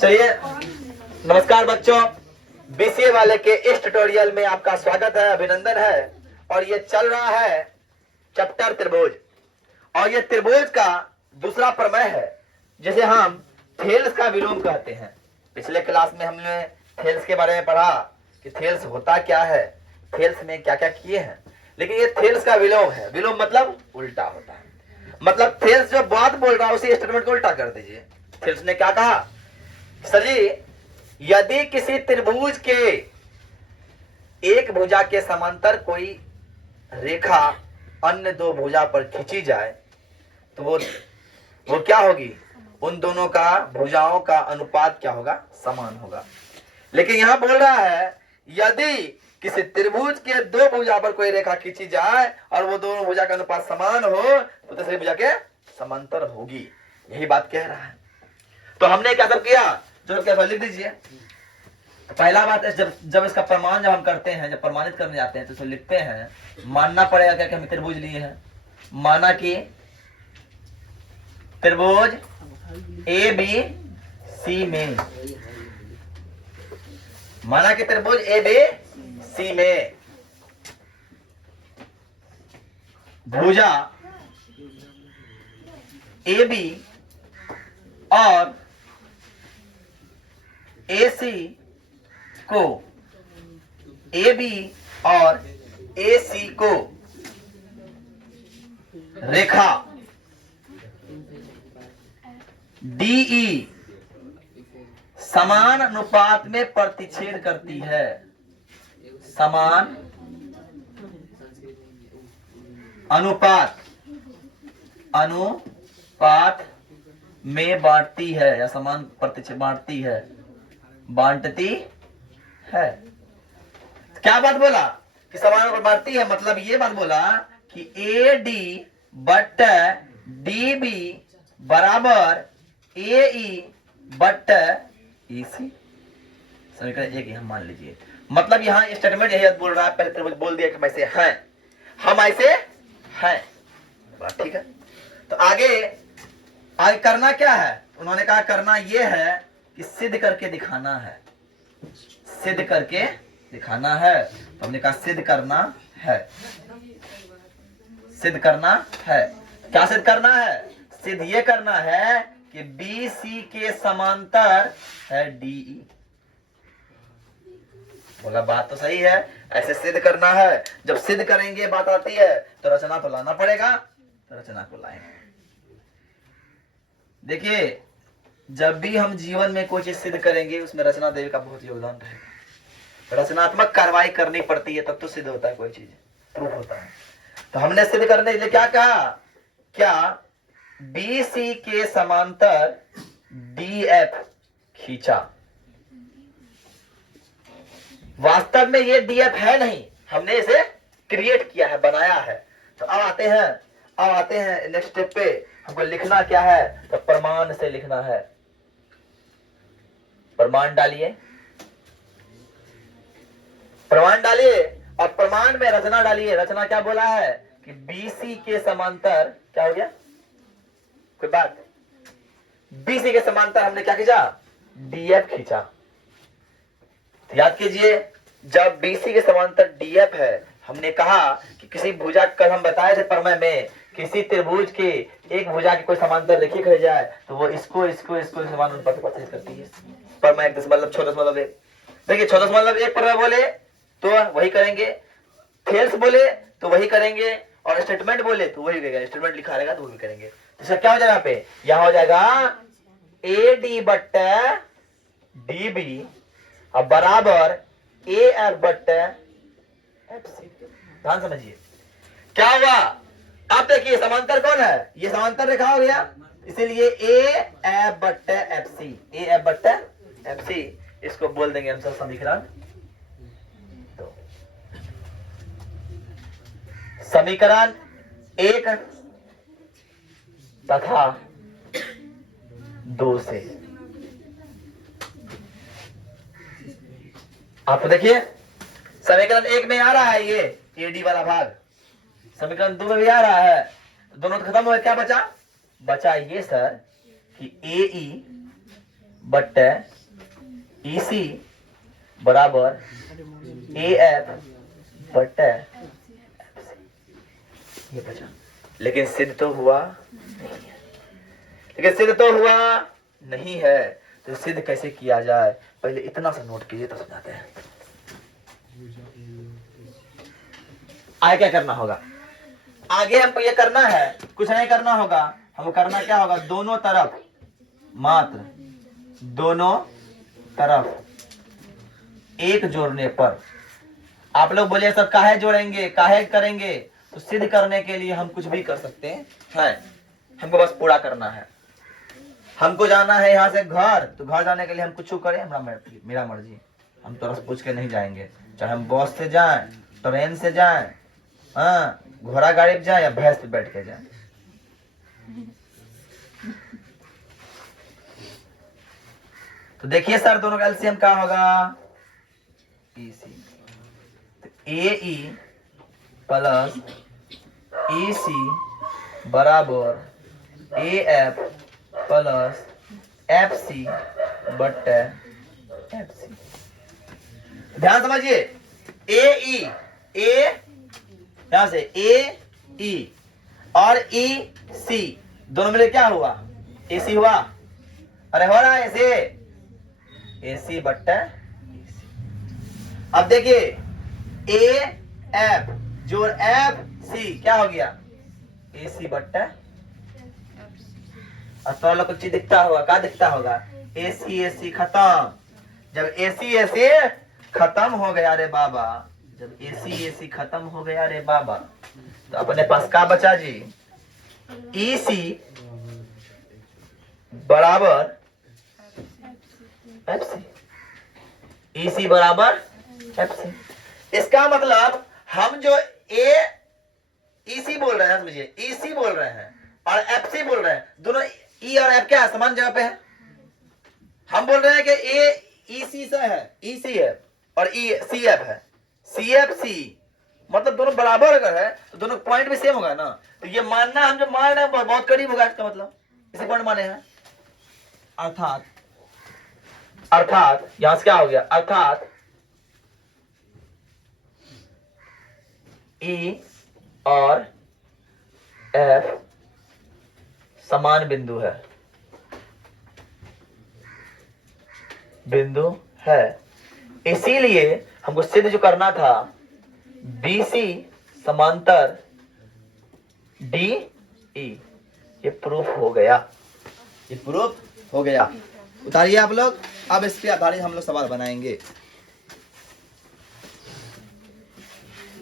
चलिए, नमस्कार बच्चों। बीसीए वाले के इस ट्यूटोरियल में आपका स्वागत है, अभिनंदन है। और ये चल रहा है चैप्टर त्रिभुज, और ये त्रिभुज का दूसरा प्रमेय है जिसे हम थेल्स का विलोम कहते हैं। पिछले क्लास में हमने थेल्स के बारे में पढ़ा कि थेल्स होता क्या है, थेल्स में क्या क्या किए हैं। लेकिन ये थेल्स का विलोम है। विलोम मतलब उल्टा होता है। मतलब थेल्स जो बात बोल रहा है उसी स्टेटमेंट को उल्टा कर दीजिए। थेल्स ने क्या कहा, सर जी, यदि किसी त्रिभुज के एक भुजा के समांतर कोई रेखा अन्य दो भुजा पर खींची जाए तो वो क्या होगी, उन दोनों का भुजाओं का अनुपात क्या होगा, समान होगा। लेकिन यहां बोल रहा है यदि किसी त्रिभुज के दो भुजा पर कोई रेखा खींची जाए और वो दोनों भुजा का अनुपात समान हो तो तीसरी भुजा के समांतर होगी। यही बात कह रहा है। तो हमने क्या सब किया, जो क्या लिख दीजिए। पहला बात है, जब इसका प्रमाण जब हम करते हैं, जब प्रमाणित करने जाते हैं तो इसमें लिखते हैं, मानना पड़ेगा क्या कि हम त्रिभुज लिए हैं। माना कि त्रिभुज ए बी सी में, माना कि त्रिभुज ए बी सी में भुजा ए बी और ए सी को, ए बी और ए सी को रेखा डीई समान अनुपात में प्रतिच्छेद करती है, समान अनुपात में बांटती है या समान प्रतिच्छेद बांटती है, बांटती है। क्या बात बोला कि समान पर बांटती है, मतलब ये बात बोला कि A D but D B बराबर ए ई बट ई सी। समीकरण एक हम मान लीजिए। मतलब यहां स्टेटमेंट यही बोल रहा है, पहले त्रिभुज बोल दिया कि हम ऐसे हैं, हम ऐसे हैं। बात ठीक है। तो आगे करना क्या है, उन्होंने कहा करना यह है कि सिद्ध करके दिखाना है, सिद्ध करके दिखाना है। तो हमने कहा सिद्ध करना है, सिद्ध करना है। क्या सिद्ध करना है, सिद्ध ये करना है कि बी सी के समांतर है डीई। बोला बात तो सही है, ऐसे सिद्ध करना है। जब सिद्ध करेंगे बात आती है तो रचना तो लाना पड़ेगा, तो रचना को लाएंगे। देखिए, जब भी हम जीवन में कोई चीज सिद्ध करेंगे उसमें रचना देवी का बहुत योगदान रहेगा। रचनात्मक कार्रवाई करनी पड़ती है तब तो सिद्ध होता है, कोई चीज प्रूफ होता है। तो हमने सिद्ध करने के लिए क्या कहा, क्या बी सी के समांतर डी एफ खींचा। वास्तव में ये डी एफ है नहीं, हमने इसे क्रिएट किया है, बनाया है। तो अब आते हैं नेक्स्ट स्टेप पे। हमको लिखना क्या है, तो प्रमाण से लिखना है। प्रमाण डालिए, प्रमाण डालिए और प्रमाण में रचना डालिए। रचना क्या बोला है कि बीसी के समांतर क्या हो गया, कोई बात, बीसी के समांतर हमने क्या खींचा, डीएफ खींचा। तो याद कीजिए, जब बीसी के समांतर डीएफ है, हमने कहा कि किसी भुजा, कल हम बताए थे प्रमेय में, किसी त्रिभुज के एक भुजा की कोई समांतर रेखा खींच जाए तो वो इसको समान अनुपात में प्रतिच्छेद करती है। प्रमेय मतलब 6.1। देखिए 6.1 प्रमेय बोले तो वही करेंगे, थेल्स बोले तो वही करेंगे, और स्टेटमेंट बोले तो वही करेंगे। स्टेटमेंट लिखा रहेगा तो वही करेंगे। तो क्या हो जाएगा, पे यहां हो जाएगा A D but D B अब बराबर A F but F C. ध्यान समझिए क्या हुआ। अब देखिए समांतर कौन है, ये समांतर रेखा हो गया, इसीलिए A F but F C, A F but F C. इसको बोल देंगे हम सब समीकरण। तो समीकरण 1 तथा 2 से आप देखिए, समीकरण 1 में आ रहा है ये एडी वाला भाग, समीकरण 2 में भी आ रहा है। दोनों खत्म हुए, क्या बचा ये सर कि ए ई बट्टे EC बराबर AF बट्टे ये बचा। लेकिन सिद्ध तो हुआ नहीं है, लेकिन सिद्ध तो हुआ नहीं है। तो सिद्ध कैसे किया जाए, पहले इतना सा नोट कीजिए तो समझाते हैं। आगे क्या करना होगा, आगे हमको ये करना है, कुछ नहीं करना होगा। हमको करना क्या होगा, दोनों तरफ, मात्र दोनों तरफ एक जोड़ने पर। आप लोग बोलिए सर काहे जोड़ेंगे, काहे करेंगे, तो सिद्ध करने के लिए हम कुछ भी कर सकते हैं। हमको बस पूरा करना है। हमको जाना है यहाँ से घर, तो घर जाने के लिए हम कुछ करें, मेरा मर्जी, हम तो रस पूछ के नहीं जाएंगे। चाहे हम बस से जाएं, ट्रेन से जाएं, हाँ, घोड़ा गाड़ी पे जाएं या भैंस पे बैठ के जाएं। तो देखिए सर दोनों का एलसीएम क्या होगा, EC AE प्लस EC बराबर AF प्लस FC बट्टे FC। ध्यान समझिए, AE यहां से AE और EC दोनों मिले क्या हुआ, AC हुआ। अरे हो रहा है ऐसे, AC बट्टे EC। अब देखिए AF जोड़ FC क्या हो गया, AC बट्टे। और तो लोग कुछ दिखता होगा, क्या दिखता होगा, AC खत्म। जब AC खत्म हो गया रे बाबा, जब AC खत्म हो गया रे बाबा, तो अपने पास क्या बचा जी, EC बराबर FC। EC बराबर FC। इसका मतलब हम जो EC बोल रहे हैं, समझिए EC बोल रहे हैं और FC बोल रहे हैं, दोनों E और F क्या है, समान जगह पे है। हम बोल रहे हैं कि EC से है, EC है, और CF है, CFC, मतलब दोनों बराबर अगर है तो दोनों पॉइंट भी सेम होगा ना। तो ये मानना, हम जो मान रहे हैं बहुत करीब होगा, इसका मतलब इसी पॉइंट माने हैं। अर्थात यहां से क्या हो गया, अर्थात E और F समान बिंदु है। इसीलिए हमको सिद्ध जो करना था, BC समांतर DE, ये प्रूफ हो गया, ये प्रूफ हो गया। उतारिए आप लोग। अब इस पे आधारित हम लोग सवाल बनाएंगे।